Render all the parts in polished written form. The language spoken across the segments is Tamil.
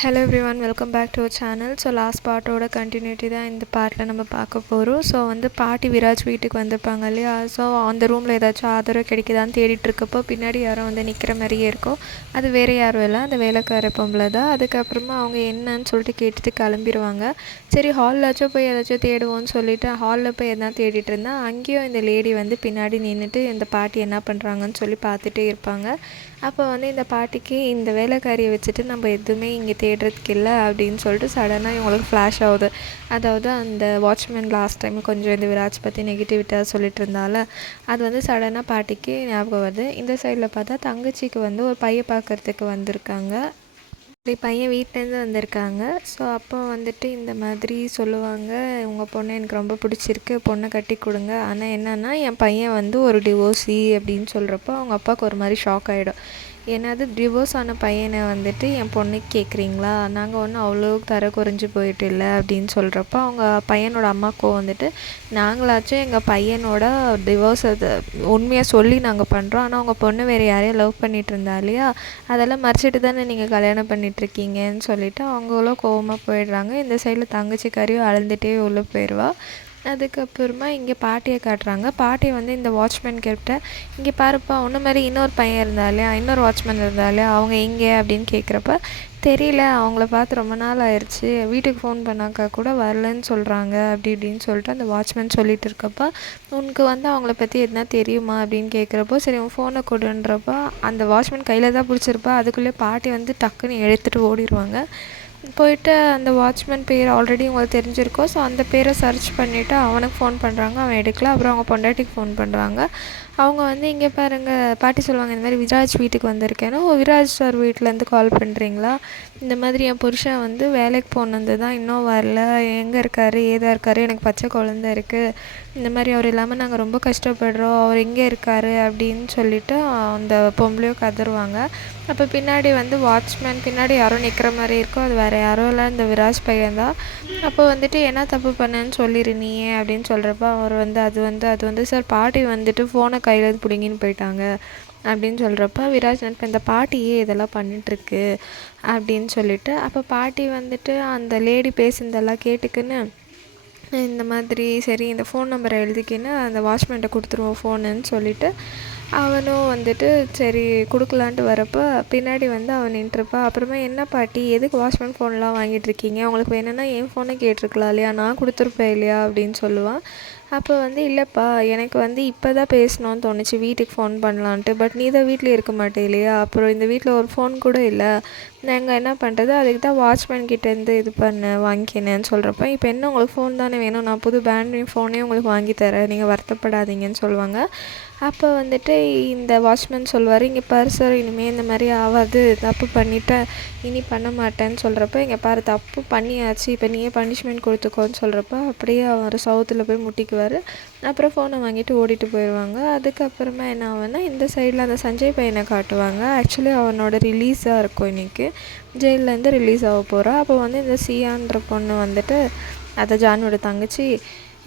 Hello everyone, welcome back to our channel. So last பார்ட்டோட கண்டினியூட்டி தான் இந்த பார்ட்டில் நம்ம பார்க்க போகிறோம். ஸோ பாட்டி விராஜ் வீட்டுக்கு வந்திருப்பாங்க இல்லையா. ஸோ அந்த ரூமில் ஏதாச்சும் ஆதரவு கிடைக்குதான்னு தேடிட்டு இருக்கப்போ பின்னாடி யாரும் நிற்கிற மாதிரியே இருக்கும். அது வேறு யாரும் இல்லை, அந்த வேலைக்கார பொம்பளை தான். அதுக்கப்புறமா அவங்க என்னன்னு சொல்லிட்டு கேட்டுட்டு கிளம்பிடுவாங்க. சரி ஹாலிலாச்சும் போய் ஏதாச்சும் தேடுவோன்னு சொல்லிட்டு ஹாலில் போய் எதனா தேடிட்டு இருந்தால் அங்கேயும் இந்த லேடி பின்னாடி நின்றுட்டு இந்த பாட்டி என்ன பண்ணுறாங்கன்னு சொல்லி பார்த்துட்டே இருப்பாங்க. அப்போ இந்த பாட்டிக்கு இந்த வேலைக்காரியை வச்சுட்டு நம்ம எதுவுமே இங்கே தேடுறதுக்கு இல்லை அப்படின்னு சொல்லிட்டு சடனாக இவங்களுக்கு ஃப்ளாஷ் ஆகுது. அதாவது அந்த வாட்ச்மேன் லாஸ்ட் டைம் கொஞ்சம் இந்த விராஜ் பற்றி நெகட்டிவிட்டாக சொல்லிட்டு இருந்தால அது சடனாக பாட்டிக்கு ஞாபகம் வருது. இந்த சைடில் பார்த்தா தங்கச்சிக்கு ஒரு பையன் பார்க்குறதுக்கு வந்திருக்காங்க. பையன் வீட்டிலேருந்து வந்திருக்காங்க. ஸோ அப்போ இந்த மாதிரி சொல்லுவாங்க, உங்கள் பொண்ணை எனக்கு ரொம்ப பிடிச்சிருக்கு, பொண்ணை கட்டி கொடுங்க. ஆனால் என்னென்னா என் பையன் ஒரு டிவோர்ஸி அப்படின்னு சொல்கிறப்போ அவங்க அப்பாவுக்கு ஒரு மாதிரி ஷாக் ஆகிடும். என்னது டிவோர்ஸ் ஆன பையனை என் பொண்ணுக்கு கேட்குறீங்களா, நாங்கள் ஒன்றும் அவ்வளோ தர குறைஞ்சி போயிட்டு இல்லை அப்படின்னு சொல்கிறப்போ அவங்க பையனோட அம்மாவுக்கும் நாங்களாச்சும் எங்கள் பையனோட டிவோர்ஸ் அது உண்மையாக சொல்லி நாங்கள் பண்ணுறோம், ஆனால் அவங்க பொண்ணு வேறு யாரையும் லவ் பண்ணிகிட்டு இருந்தா இல்லையா, அதெல்லாம் மறைச்சிட்டு தானே நீங்கள் கல்யாணம் பண்ணிகிட்ருக்கீங்கன்னு சொல்லிவிட்டு அவங்களும் கோவமாக போயிடுறாங்க. இந்த சைடில் தங்கச்சிக்காரியும் அழுந்துகிட்டே உள்ளே போயிடுவா. அதுக்கப்புறமா இங்கே பாட்டியை காட்டுறாங்க. பாட்டி இந்த வாட்ச்மேன் கிட்ட, இங்கே பாருப்பா உன்ன மாதிரி இன்னொரு பையன் இருந்தாலையா, இன்னொரு வாட்ச்மேன் இருந்தாலையா, அவங்க எங்கே அப்படின்னு கேட்குறப்ப தெரியல, அவங்கள பார்த்து ரொம்ப நாள் ஆயிடுச்சு, வீட்டுக்கு ஃபோன் பண்ணாக்கா கூட வரலன்னு சொல்கிறாங்க அப்படி இப்படின்னு சொல்லிட்டு அந்த வாட்ச்மேன் சொல்லிட்டு இருக்கப்போ, உனக்கு அவங்கள பற்றி எதுனா தெரியுமா அப்படின்னு கேட்குறப்போ, சரி உன் ஃபோனை கொடுன்றப்போ அந்த வாட்ச்மேன் கையில் தான் பிடிச்சிருப்பா. அதுக்குள்ளே பாட்டி டக்குன்னு எடுத்துகிட்டு ஓடிடுவாங்க. போயிட்டு அந்த வாட்ச்மேன் பேர் ஆல்ரெடி உங்களுக்கு தெரிஞ்சிருக்கோம். ஸோ அந்த பேரை சர்ச் பண்ணிவிட்டு அவனுக்கு ஃபோன் பண்ணுறாங்க, அவன் எடுக்கல. அப்புறம் அவங்க பொண்டாட்டிக்கு ஃபோன் பண்ணுறாங்க. அவங்க இங்கே பாருங்கள், பாட்டி சொல்லுவாங்க, இந்த மாதிரி விராஜ் வீட்டுக்கு வந்திருக்கேனோ, விராஜ் சார் வீட்டிலேருந்து கால் பண்ணுறீங்களா, இந்த மாதிரி என் புருஷன் வேலைக்கு போனது தான் இன்னும் வரல, எங்கே இருக்கார் ஏதா இருக்கார், எனக்கு பச்சை குழந்தை இருக்குது, இந்த மாதிரி அவர் இல்லாமல் நாங்கள் ரொம்ப கஷ்டப்படுறோம், அவர் எங்கே இருக்கார் அப்படின்னு சொல்லிவிட்டு அந்த பொம்பளையும் கதறுவாங்க. அப்போ பின்னாடி வாட்ச்மேன் பின்னாடி யாரும் நிற்கிற மாதிரி இருக்கும். அது வேறு யாரும் இல்லை, இந்த விராஜ் பையன் தான். அப்போ என்ன தப்பு பண்ணேன்னு சொல்லிடு நீயே அப்படின்னு சொல்கிறப்ப அவர் அது சார் பாட்டி ஃபோனை கையில் பிடிங்கின்னு போயிட்டாங்க அப்படின்னு சொல்கிறப்ப விராஜ் நினைப்பேன், இந்த பாட்டியே இதெல்லாம் பண்ணிகிட்ருக்கு அப்படின்னு சொல்லிட்டு, அப்போ பாட்டி அந்த லேடி பேசுனதெல்லாம் கேட்டுக்குன்னு இந்த மாதிரி சரி இந்த ஃபோன் நம்பரை எழுதிக்கின்னு அந்த வாட்ச்மேன்கிட்ட கொடுத்துருவோம் ஃபோனுன்னு சொல்லிவிட்டு அவனும் சரி கொடுக்கலான்ட்டு வரப்போ பின்னாடி அவன் நின்றுருப்பா. அப்புறமா என்ன பாட்டி எதுக்கு வாட்ச்மேன் ஃபோன்லாம் வாங்கிட்டுருக்கீங்க, உங்களுக்கு வேணும்னா என் ஃபோனை கேட்டிருக்கலாம் இல்லையா, நான் கொடுத்துருப்பேன் இல்லையா அப்படின்னு சொல்லுவான். அப்போ இல்லைப்பா எனக்கு இப்போ தான் பேசணும்னு தோணுச்சு, வீட்டுக்கு ஃபோன் பண்ணலான்ட்டு, பட் நீ தான் வீட்டில் இருக்க மாட்டே இல்லையா, அப்புறம் இந்த வீட்டில் ஒரு ஃபோன் கூட இல்லை, நாங்கள் என்ன பண்ணுறது, அதுக்கு தான் வாட்ச்மேன் கிட்டேருந்து இது வாங்கிக்கினேன்னு சொல்கிறப்ப, இப்போ என்ன உங்களுக்கு ஃபோன் தானே வேணும், நான் புது பேண்ட் ஃபோனே உங்களுக்கு வாங்கி தரேன், நீங்கள் வருத்தப்படாதீங்கன்னு சொல்லுவாங்க. அப்போ இந்த வாட்ச்மேன் சொல்லுவார், இங்கே பாரு சார், இனிமேல் இந்த மாதிரி ஆகாது, தப்பு பண்ணிவிட்டேன், இனி பண்ண மாட்டேன்னு சொல்கிறப்ப, இங்கே பாரு தப்பு பண்ணியாச்சு, இப்போ நீயே பனிஷ்மெண்ட் கொடுத்துக்கோன்னு சொல்கிறப்ப அப்படியே அவர் சவுத்தில் போய் முட்டிக்குவார். அப்புறம் ஃபோனை வாங்கிட்டு ஓடிட்டு போயிடுவாங்க. அதுக்கப்புறமா என்ன ஆகும்னா இந்த சைடில் அந்த சஞ்சய் பையனை காட்டுவாங்க. ஆக்சுவலி அவனோட ரிலீஸாக இருக்கும் இன்றைக்கி, ஜெயிலேருந்து ரிலீஸ் ஆக போகிறா. அப்போ இந்த சியான்ற பொண்ணு அதை ஜானோட தங்கச்சி,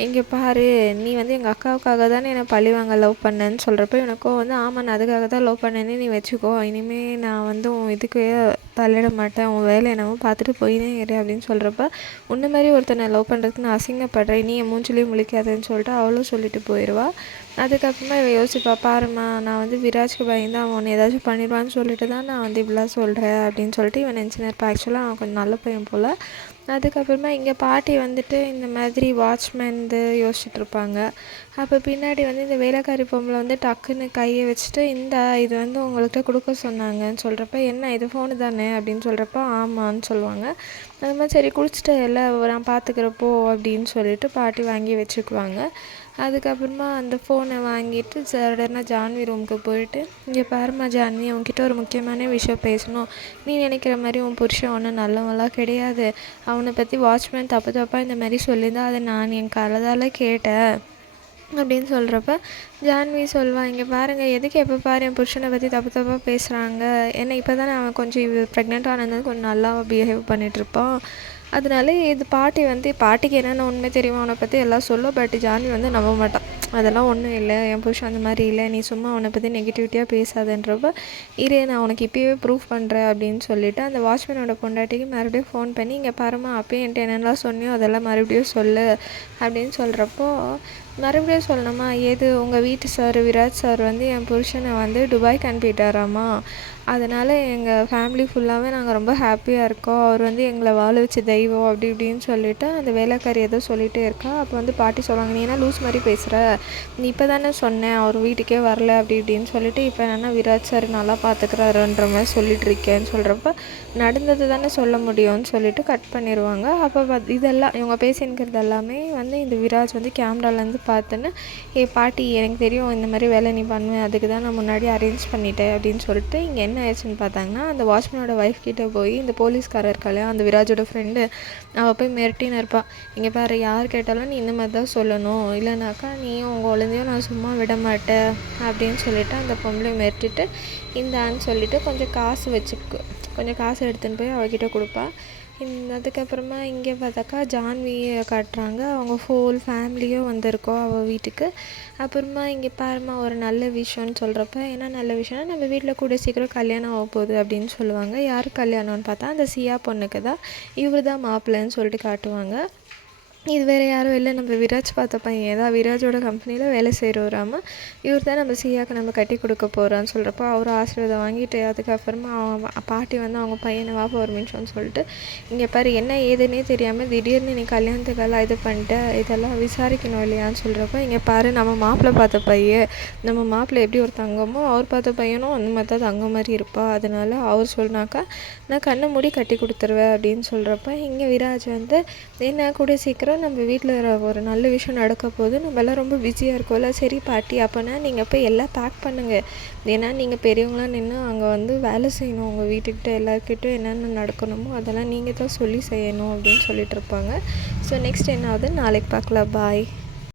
இங்கே பாரு நீ எங்கள் அக்காவுக்காக தானே என்னை பழிவாங்க லவ் பண்ணேன்னு சொல்கிறப்ப எனக்கோ ஆமாம் நான் அதுக்காக தான் லவ் பண்ணேன்னு நீ வச்சுக்கோ, இனிமேல் நான் உன் இதுக்கு தலையிட மாட்டேன், உன் வேலை என்னவோ பார்த்துட்டு போயினே இரு அப்படின்னு சொல்கிறப்ப, உன்ன மாதிரி ஒருத்தனை லவ் பண்ணுறதுக்கு நான் அசிங்கப்படுறேன், நீ என் மூஞ்சிலையும் முழிக்காதேன்னு சொல்லிட்டு அவளும் சொல்லிட்டு போயிடுவா. அதுக்கப்புறமா இவ யோசிப்பா, பாருமா நான் விராஜ்க்கு பயந்து அவன் ஒன்று ஏதாச்சும் பண்ணிடுவான்னு சொல்லிட்டு தான் நான் இப்படிலாம் சொல்கிறேன் அப்படின்னு சொல்லிட்டு இவன் நினச்சின்னு இருப்பான். ஆக்சுவலாக அவன் கொஞ்சம் நல்ல பையன் போல். அதுக்கப்புறமா இங்கே பாட்டி இந்த மாதிரி வாட்ச்மேன் யோசிச்சுட்ருப்பாங்க. அப்போ பின்னாடி இந்த வேலைக்காரி பொம்பளை டக்குன்னு கையை வச்சுட்டு, இது உங்கள்கிட்ட கொடுக்க சொன்னாங்கன்னு சொல்கிறப்ப, என்ன இது ஃபோனு தானே அப்படின்னு சொல்கிறப்ப ஆமான்னு சொல்லுவாங்க. அது மாதிரி சரி குளிச்சுட்டு எல்லாம் நான் பார்த்துக்கிறப்போ அப்படின்னு சொல்லிட்டு பாட்டி வாங்கி வச்சுக்குவாங்க. அதுக்கப்புறமா அந்த ஃபோனை வாங்கிட்டு சடனாக ஜான்வி ரூமுக்கு போயிட்டு, இங்கே பாருமா ஜான்வி, உன்கிட்ட ஒரு முக்கியமான விஷயம் பேசணும், நீ நினைக்கிற மாதிரி உன் புருஷன் ஒன்றும் நல்லவெல்லாம் கிடையாது, அவனை பற்றி வாட்ச்மேன் தப்பாக இந்த மாதிரி சொல்லியிருந்தா அதை நான் என் காலதால் கேட்டேன் அப்படின்னு சொல்கிறப்ப ஜான்வி சொல்லுவான், இங்கே பாருங்கள் எதுக்கு எப்போ பாரு என் புருஷனை பற்றி தப்பாக பேசுகிறாங்க, ஏன்னா இப்போ தானே அவன் கொஞ்சம் ப்ரெக்னென்ட் ஆனது கொஞ்சம் நல்லா பிஹேவ் பண்ணிகிட்ருப்பான், அதனால இது பாட்டிக்கு என்னென்ன உண்மை தெரியுமா அவனை பற்றி எல்லாம் சொல்லும். பட் ஜான்வி நம்ப மாட்டான். அதெல்லாம் ஒன்றும் இல்லை, என் புருஷன் அந்த மாதிரி இல்லை, நீ சும்மா அவனை பற்றி நெகட்டிவிட்டியாக பேசாதன்றப்ப இரு நான் உனக்கு இப்போயே ப்ரூஃப் பண்ணுறேன் அப்படின்னு சொல்லிவிட்டு அந்த வாட்ச்மேனோட பொண்டாட்டிக்கு மறுபடியும் ஃபோன் பண்ணி இங்கே பாருமா அப்போயே என்கிட்ட என்னென்னலாம் சொன்னியோ அதெல்லாம் மறுபடியும் சொல்லு அப்படின்னு சொல்கிறப்போ மறுபடியும் சொல்லணுமா, ஏது உங்கள் வீட்டு சார் விராஜ் சார் வந்து என் புருஷனை வந்து துபாய்க்கு அனுப்பிட்டாராமா, அதனால் எங்கள் ஃபேமிலி ஃபுல்லாகவே நாங்கள் ரொம்ப ஹாப்பியாக இருக்கோம், அவர் வந்து எங்களை வாழ வச்ச தெய்வம் அப்படி இப்படின்னு சொல்லிவிட்டு அந்த வேலைக்காரி ஏதோ சொல்லிகிட்டே இருக்கா. அப்போ வந்து பாட்டி சொல்லுவாங்க, நீ என்ன லூஸ் மாதிரி பேசுகிற, நீ இப்போ தானே சொன்னேன் அவர் வீட்டுக்கே வரல அப்படி இப்படின்னு சொல்லிட்டு இப்போ என்னென்னா விராஜ் சார் நல்லா பார்த்துக்கிறாருன்ற மாதிரி சொல்லிட்டு இருக்கேன்னு சொல்கிறப்ப நடந்தது தானே சொல்ல முடியும்னு சொல்லிட்டு கட் பண்ணிடுவாங்க. அப்போ இதெல்லாம் இவங்க பேசினுக்கிறது எல்லாமே வந்து இந்த விராஜ் வந்து கேமராலேருந்து பார்த்துன்னு, பாட்டி எனக்கு தெரியும் இந்த மாதிரி வேலை நீ பண்ணுவேன், அதுக்கு தான் நான் முன்னாடி அரேஞ்ச் பண்ணிட்டேன் அப்படின்னு சொல்லிட்டு இங்கே என்ன ஆயிடுச்சுன்னு பார்த்தாங்கன்னா அந்த வாட்ச்மேனோட ஒய்ஃப் கிட்டே போய் இந்த போலீஸ்காரர் இருக்காளே அந்த விராஜோட ஃப்ரெண்டு அவள் போய் மிரட்டின்னு இருப்பாள், இங்கே பாரு யார் கேட்டாலும் நீ இந்த மாதிரி தான் சொல்லணும், இல்லைனாக்கா நீயும் உங்கள் குழந்தையும் நான் சும்மா விட மாட்டேன் அப்படின்னு சொல்லிவிட்டு அந்த பொம்பளை மிரட்டிட்டு இந்தான்னு சொல்லிவிட்டு கொஞ்சம் காசு எடுத்துன்னு போய் அவகிட்ட கொடுப்பா. அதுக்கப்புறமா இங்கே பார்த்தாக்கா ஜான்வியை காட்டுறாங்க, அவங்க ஃபுல் ஃபேமிலியும் வந்திருக்கோம் அவள் வீட்டுக்கு. அப்புறமா இங்கே பாருமா ஒரு நல்ல விஷயம்னு சொல்கிறப்ப என்ன நல்ல விஷயம்னா நம்ம வீட்டில் கூட சீக்கிரம் கல்யாணம் ஆக போகுது அப்படின்னு சொல்லுவாங்க. யாருக்கு கல்யாணம்னு பார்த்தா அந்த சியா பொண்ணுக்கு தான், இவர் தான் மாப்பிள்ளைன்னு சொல்லிட்டு காட்டுவாங்க. இது வேறு யாரும் இல்லை, நம்ம விராஜ் பார்த்த பையன் தான், விராஜோட கம்பெனியில் வேலை செய்கிறவராம, இவர் தான் நம்ம சியாவுக்கு நம்ம கட்டி கொடுக்க போகிறான்னு சொல்கிறப்போ அவர் ஆசீர்வாதம் வாங்கிட்டு அதுக்கப்புறமா பாட்டி வந்து அவங்க பையனை வா ஒரு நிமிஷம்னு சொல்லிட்டு இங்கே பாரு என்ன ஏதுன்னே தெரியாமல் திடீர்னு நீ கல்யாணத்துக்கெல்லாம் இது பண்ணிட்ட, இதெல்லாம் விசாரிக்கணும் இல்லையான்னு சொல்கிறப்ப இங்கே பாரு நம்ம மாப்பிள்ளை பார்த்த பையன், நம்ம மாப்பிள்ளை எப்படி ஒரு தங்கமோ அவர் பார்த்த பையனும் அந்த மாதிரி தான் தங்கம் மாதிரி இருப்பா, அதனால அவர் சொன்னாக்கா நான் கண்ணை மூடி கட்டி கொடுத்துருவேன் அப்படின்னு சொல்கிறப்ப இங்கே விராஜ் வந்து என்ன கூட சீக்கிரம் நம்ம வீட்டில் ஒரு நல்ல விஷயம் நடக்க போது, நம்ம எல்லாம் ரொம்ப பிஸியாக இருக்கோம்ல, சரி பாட்டி அப்போனா நீங்கள் போய் எல்லாம் பேக் பண்ணுங்கள், ஏன்னா நீங்கள் பெரியவங்களாம் நின்று அங்கே வந்து வேலை செய்யணும், உங்கள் வீட்டுக்கிட்ட எல்லாருக்கிட்டும் என்னென்ன நடக்கணுமோ அதெல்லாம் நீங்கள் தான் சொல்லி செய்யணும் அப்படின்னு சொல்லிட்டு இருப்பாங்க. ஸோ நெக்ஸ்ட் என்ன ஆகுது நாளைக்கு பார்க்கலாம், பாய்.